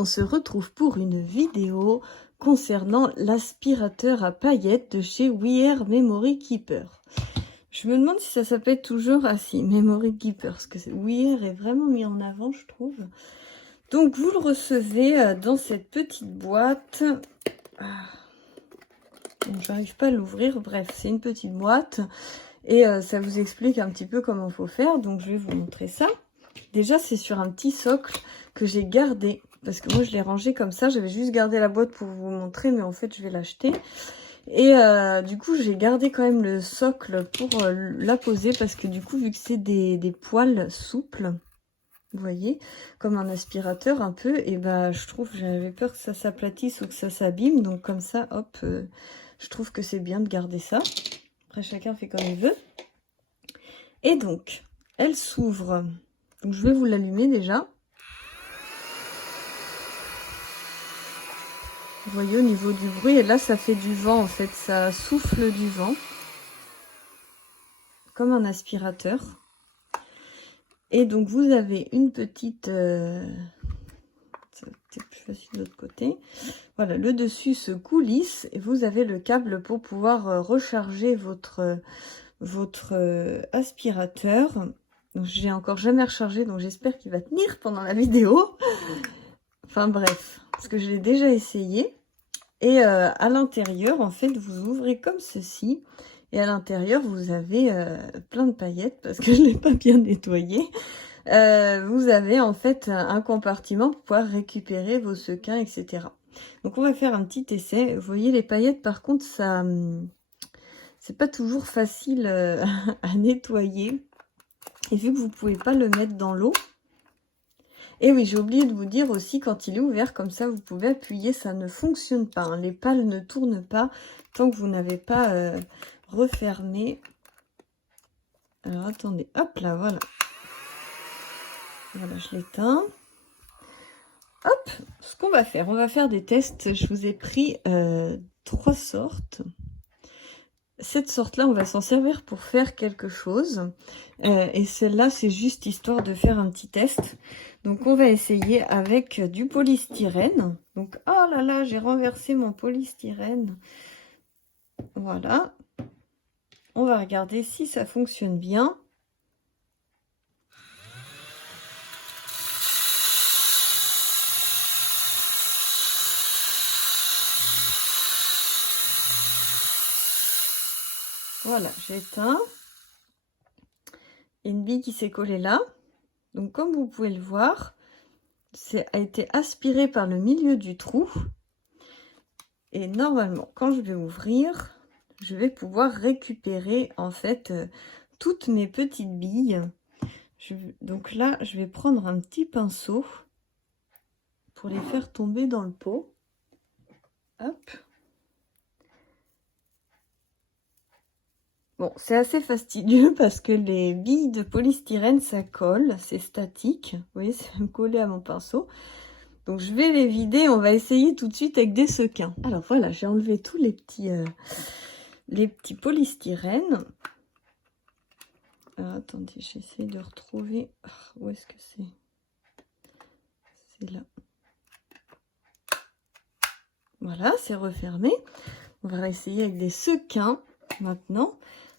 on se retrouve pour une vidéo concernant l'aspirateur à paillettes de chez We Memory Keeper. Je me demande si ça s'appelle toujours Memory Keeper, parce que We est vraiment mis en avant, je trouve. Donc vous le recevez dans cette petite boîte. J'arrive pas à l'ouvrir, bref, c'est une petite boîte. Et ça vous explique un petit peu comment il faut faire, donc je vais vous montrer ça. Déjà, c'est sur un petit socle que j'ai gardé, parce que moi, je l'ai rangé comme ça. J'avais juste gardé la boîte pour vous montrer, mais en fait, je vais l'acheter. Et du coup, j'ai gardé quand même le socle pour la poser, parce que du coup, vu que c'est des poils souples, vous voyez, comme un aspirateur un peu, et bah, je trouve, j'avais peur que ça s'aplatisse ou que ça s'abîme. Donc comme ça, hop, je trouve que c'est bien de garder ça. Après, chacun fait comme il veut. Et donc, elle s'ouvre. Donc, je vais vous l'allumer déjà. Vous voyez au niveau du bruit. Et là, ça fait du vent, en fait. Ça souffle du vent. Comme un aspirateur. Et donc, vous avez une petite... c'est plus facile de l'autre côté. Voilà, le dessus se coulisse. Et vous avez le câble pour pouvoir recharger votre aspirateur. J'ai encore jamais rechargé, donc j'espère qu'il va tenir pendant la vidéo. Enfin bref, parce que je l'ai déjà essayé. Et à l'intérieur, en fait, vous ouvrez comme ceci. Et à l'intérieur, vous avez plein de paillettes, parce que je ne l'ai pas bien nettoyé. Vous avez en fait un compartiment pour pouvoir récupérer vos sequins, etc. Donc on va faire un petit essai. Vous voyez les paillettes, par contre, ça... c'est pas toujours facile à nettoyer. Et vu que vous pouvez pas le mettre dans l'eau. Et oui, j'ai oublié de vous dire aussi, quand il est ouvert comme ça, vous pouvez appuyer, ça ne fonctionne pas. Hein. Les pales ne tournent pas tant que vous n'avez pas refermé. Alors attendez, hop là, voilà. Voilà, je l'éteins. Hop, ce qu'on va faire, on va faire des tests. Je vous ai pris 3 sortes. Cette sorte-là, on va s'en servir pour faire quelque chose. Et celle-là, c'est juste histoire de faire un petit test. Donc, on va essayer avec du polystyrène. Donc, oh là là, j'ai renversé mon polystyrène. Voilà. On va regarder si ça fonctionne bien. Voilà, j'éteins. Il y a une bille qui s'est collée là. Donc, comme vous pouvez le voir, ça a été aspiré par le milieu du trou. Et normalement, quand je vais ouvrir, je vais pouvoir récupérer en fait toutes mes petites billes. Donc là, je vais prendre un petit pinceau pour les faire tomber dans le pot. Hop. Bon, c'est assez fastidieux parce que les billes de polystyrène, ça colle, c'est statique. Vous voyez, ça va me coller à mon pinceau. Donc, je vais les vider. On va essayer tout de suite avec des sequins. Alors, voilà, j'ai enlevé tous les petits polystyrènes. Alors, attendez, j'essaie de retrouver... où est-ce que c'est? C'est là. Voilà, c'est refermé. On va essayer avec des sequins maintenant.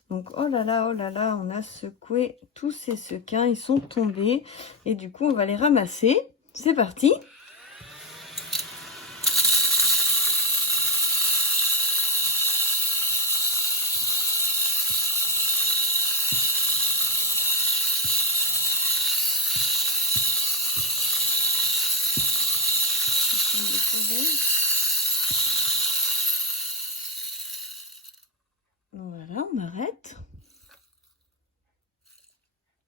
Donc, oh là là, on a secoué tous ces sequins. Ils sont tombés. Et du coup, on va les ramasser. C'est parti! Voilà, on arrête.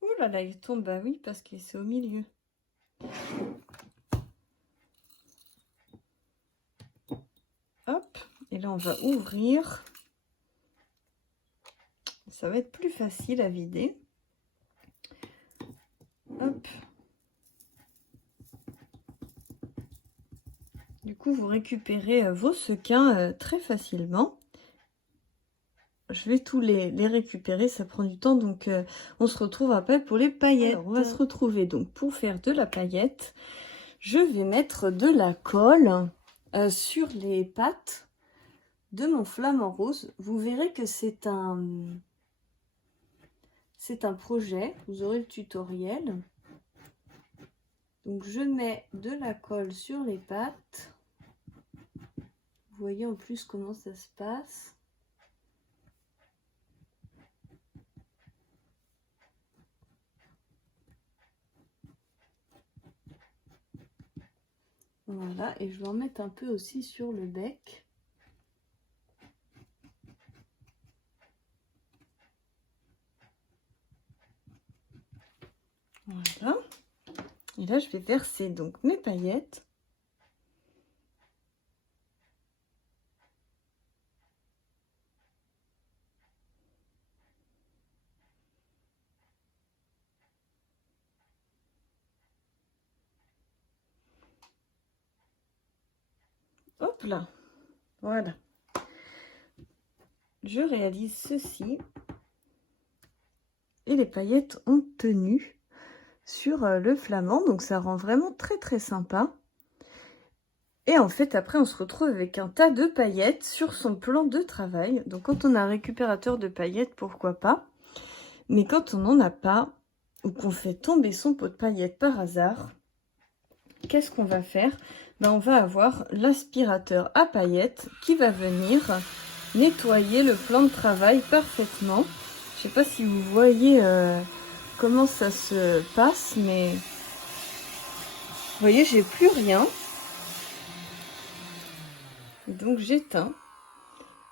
Oh là là, il tombe, bah oui, parce que c'est au milieu. Hop, et là on va ouvrir. Ça va être plus facile à vider. Hop. Du coup, vous récupérez vos sequins très facilement. Je vais tous les récupérer, ça prend du temps, donc on se retrouve après pour les paillettes. Alors, on va se retrouver donc pour faire de la paillette. je vais mettre de la colle sur les pattes de mon flamant rose. Vous verrez que c'est un projet, vous aurez le tutoriel. Donc je mets de la colle sur les pattes. Vous voyez en plus comment ça se passe. Voilà, et je vais en mettre un peu aussi sur le bec. Voilà. Et là, je vais verser donc mes paillettes. Hop là, voilà. Je réalise ceci. Et les paillettes ont tenu sur le flamand, donc ça rend vraiment très très sympa. Et en fait, après, on se retrouve avec un tas de paillettes sur son plan de travail. Donc quand on a un récupérateur de paillettes, pourquoi pas. Mais quand on n'en a pas, ou qu'on fait tomber son pot de paillettes par hasard, qu'est-ce qu'on va faire? Ben, on va avoir l'aspirateur à paillettes qui va venir nettoyer le plan de travail parfaitement. Je sais pas si vous voyez comment ça se passe, mais vous voyez, j'ai plus rien. Donc j'éteins.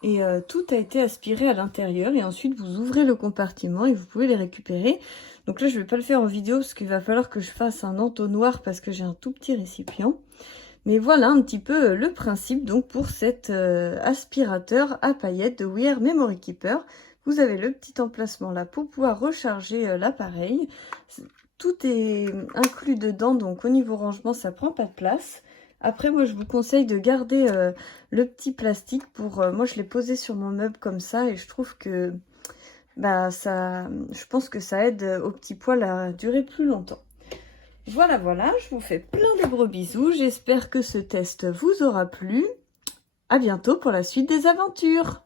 Et tout a été aspiré à l'intérieur. Et ensuite, vous ouvrez le compartiment et vous pouvez les récupérer. Donc là, je ne vais pas le faire en vidéo parce qu'il va falloir que je fasse un entonnoir parce que j'ai un tout petit récipient. Mais voilà un petit peu le principe donc pour cet aspirateur à paillettes de We Are Memory Keeper. Vous avez le petit emplacement là pour pouvoir recharger l'appareil. Tout est inclus dedans, donc au niveau rangement, ça prend pas de place. Après, moi, je vous conseille de garder le petit plastique pour... moi, je l'ai posé sur mon meuble comme ça et je trouve que bah, je pense que ça aide au petit poil à durer plus longtemps. Voilà, voilà, je vous fais plein de gros bisous. J'espère que ce test vous aura plu. À bientôt pour la suite des aventures.